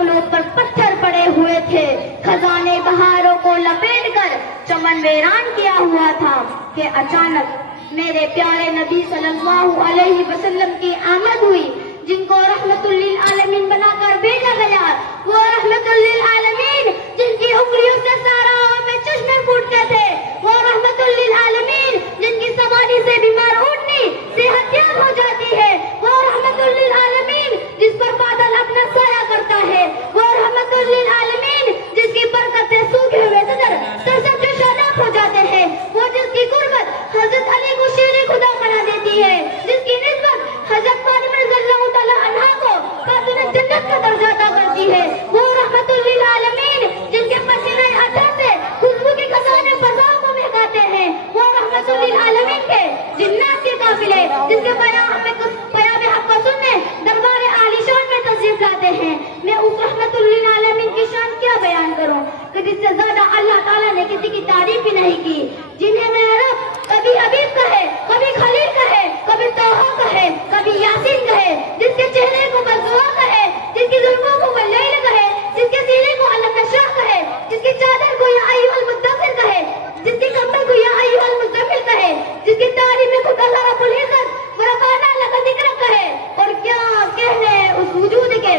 मखलूक पर पत्थर पड़े हुए थे, खजाने बहारों को लपेट कर चमन वीरान किया हुआ था कि अचानक मेरे प्यारे नबी सल्लल्लाहु अलैहि वसल्लम की आमद हुई, जिनको रहमतुल लिल आलमीन बनाकर भेजा गया। वो रहमतुल लिल आलमीन जिनकी उंगलियों से सारा में चश्मे फूटते थे, वो रहमतुल लिल आलमीन जिनकी सवारी से बीमार ऊँटनी सेहतयाब हो जाती है, वो रहमतुल लिल आलमीन जिस पर बादल अपना साया करता है, वो रहमतुल लिल आलमीन जिसकी बरकत से सूखे हुए सदर सरसब्ज शादाब हो जाते हैं, वो जिसकी गुर्बत हजरत अली को शेर खुदा बना देती है, जिसकी निस्बत हजरत फातिमा रज़ियल्लाहु तआला अन्हा को खातून जन्नत का दर्जा अता करती है, वो रहमतुल लिल आलमीन जिनके पसीने अता से खुशबू के खजाने फज़ा को महकाते हैं, वो रहमतुल लिल आलमीन के जिन्नात के काफिले जिसके बयान हक़ को सुनने दरबार आलीशान में तशरीफ लाते हैं। मैं उस रहमतुल लिल आलमीन की शान क्या बयान करूं कि जिससे ज्यादा अल्लाह ताला ने किसी की तारीफ ही नहीं की, जिन्हें मेरा रब कभी हबीब कहे, कभी खलील कहे, कभी तोहा कहे, कभी यासीन कहे, जिसके चेहरे को बददुआ कहे, जिसकी जुल्मों को वल्लैल कहे, जिसके सीने को अलम नशा कहे, जिसकी चादर को या अय्युहल मुद्दस्सिर कहे, जिसकी कम्बल को या अय्युहल मुज़्ज़म्मिल कहे, जिसकी तारीफ में खुद अल्लाह रब्बुल इज़्ज़त वरफ़अना लका ज़िक्र कहे। और क्या कहने उस वजूद के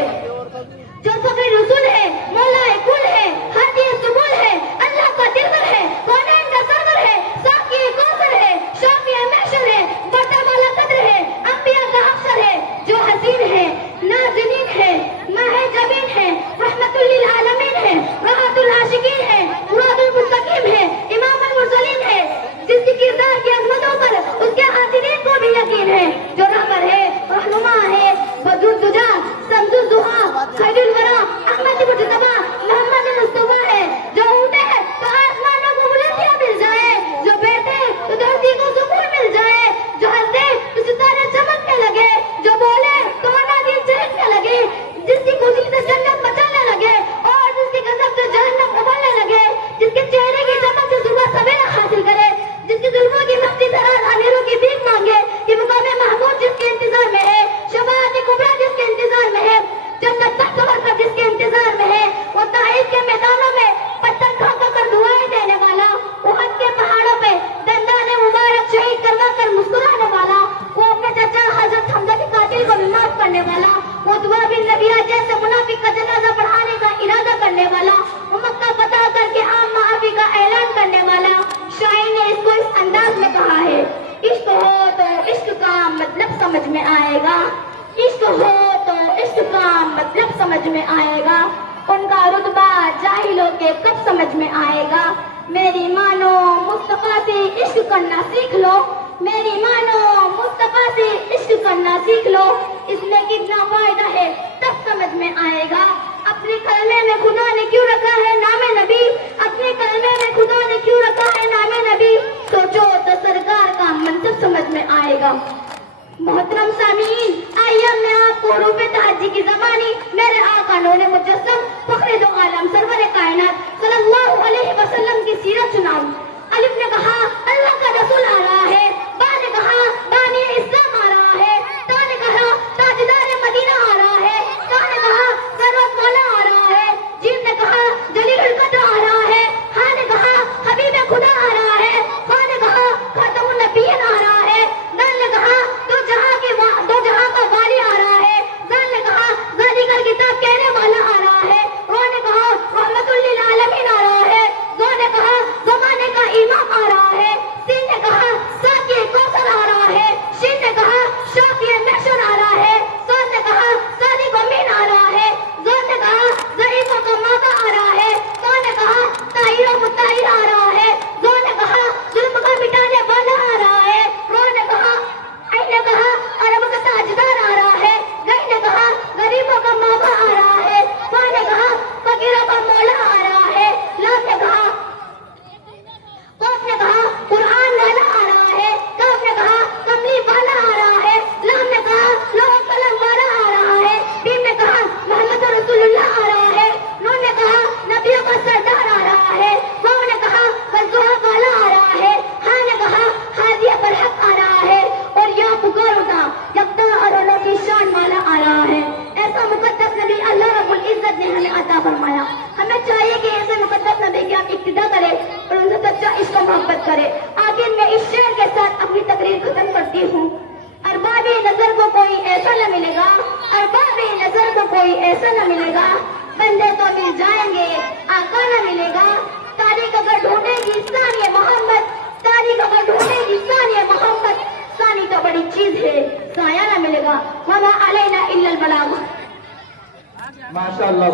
जो फख्र रसूल है, मौलाए कुल है, हादी सुबुल है, अल्लाह का दिलबर है, कौनैन का सरवर है, साक़ी कौसर है, शाफ़ी महशर है, बरता वाला कद्र है, अंबिया का अफसर है, जो हसीन है, नाज़नीन है, माहे जबीन है, रहमतुल लिल आलमीन है, राहतुल आशिकीन है, मुरादुल मुस्तकीम है, इमामुल मुरसलीन है, जिसकी किरदार की अज़मतों पर उसके हासिलीन को भी यकीन है, जो रहबर है, रहनुमा है, बदरुद दुजा, शम्सुद दुहा, खैरुल वरा, अहमद मुज्तबा, मोहम्मद मुस्तफा है, जो उठे तो आसमानों को बुलंदियां मिल जाए, जो बैठे तो धरती को सुकून मिल जाए, जो हंसे तो सितारे चमकने लगे, जो बोले तो अनादिल चहकने लगे, जिसकी खुशी से जन्नत मचाने लगे और जिसकी गजब से जहन्नम उबलने लगे, जिसके चेहरे की चमक से सुबह सवेरा हासिल करे, जिसकी जुल्मों की मस्ती से रात अमीरों की भीख मांगे, कि मुकाम महमूद जिसके इंतजार में है, शफाअत कुबरा जिसके इंतजार में है, जन्नत तख्त बरकत जिसके इंतजार में है, वो ताइफ के मैदानों में पत्थर खा कर दुआएं देने वाला, उहद के पहाड़ों पे दंदाने मुबारक शहीद करवा कर मुस्कुराने वाला, वो अपने चचा हजरत हमजा के कातिल को भी माफ करने वाला, वो दुआ बिन नबिया जैसे मुनाफिक का जनाजा बढ़ाने का इरादा करने वाला, वो मक्का फतह करके आम माफी का ऐलान करने वाला। शायर ने इसको इस अंदाज में कहा है, इश्क हो तो इश्क का मतलब समझ में आएगा, इश्क हो तो इश्क का मतलब समझ में आएगा, उनका रुतबा जाहिलों के कब समझ में आएगा। मेरी मानो मुस्तफा से इश्क करना सीख लो, मेरी मानो मुस्तफा से इश्क करना सीख लो, इसमें कितना फायदा है तब समझ में आएगा। अपने कलमे में खुदा ने क्यों रखा है नामे नबी, अपने कलमे में खुदा ने क्यों रखा है नामे नबी, सोचो तो सरकार का मंतब समझ में आएगा। मोहतरम सामीन, आइए मैं आपको रूपे तहज्जी की ज़बानी मेरे आका नूरे मुजस्सम फ़ख्रे दो आलम सरवर कायनात सल्लल्लाहु अलैहि वसल्लम की सीरत सुनाऊं। अलिफ ने कहा अल्लाह का रसूल आ रहा है, बा ने कहा बानी इस्लाम आ रहा है, ता ने कहा ताजदार मदीना आ रहा है, ता ने कहा सरवत वाला आ रहा है, जीम ने कहा जलीलुल कद्र आ रहा है, हा ने कहा हबीब खुदा आ रहा है, खा ने कहा खातमुन नबिय्यीन आ रहा है, दाल ने कहा दो जहां का वाली आ रहा है, जान ने कहा जालिकल किताब कहने वाला مل جائیں گے آقا نہ ملے گا. تاریخ اگر ڈھونڈے گی ثانیہ محمد, تاریخ اگر ڈھونڈے گی ثانیہ محمد, ثانی تو بڑی چیز ہے, سایہ نہ ملے گا. وما علینا الا البلاغ. ماشاء اللہ.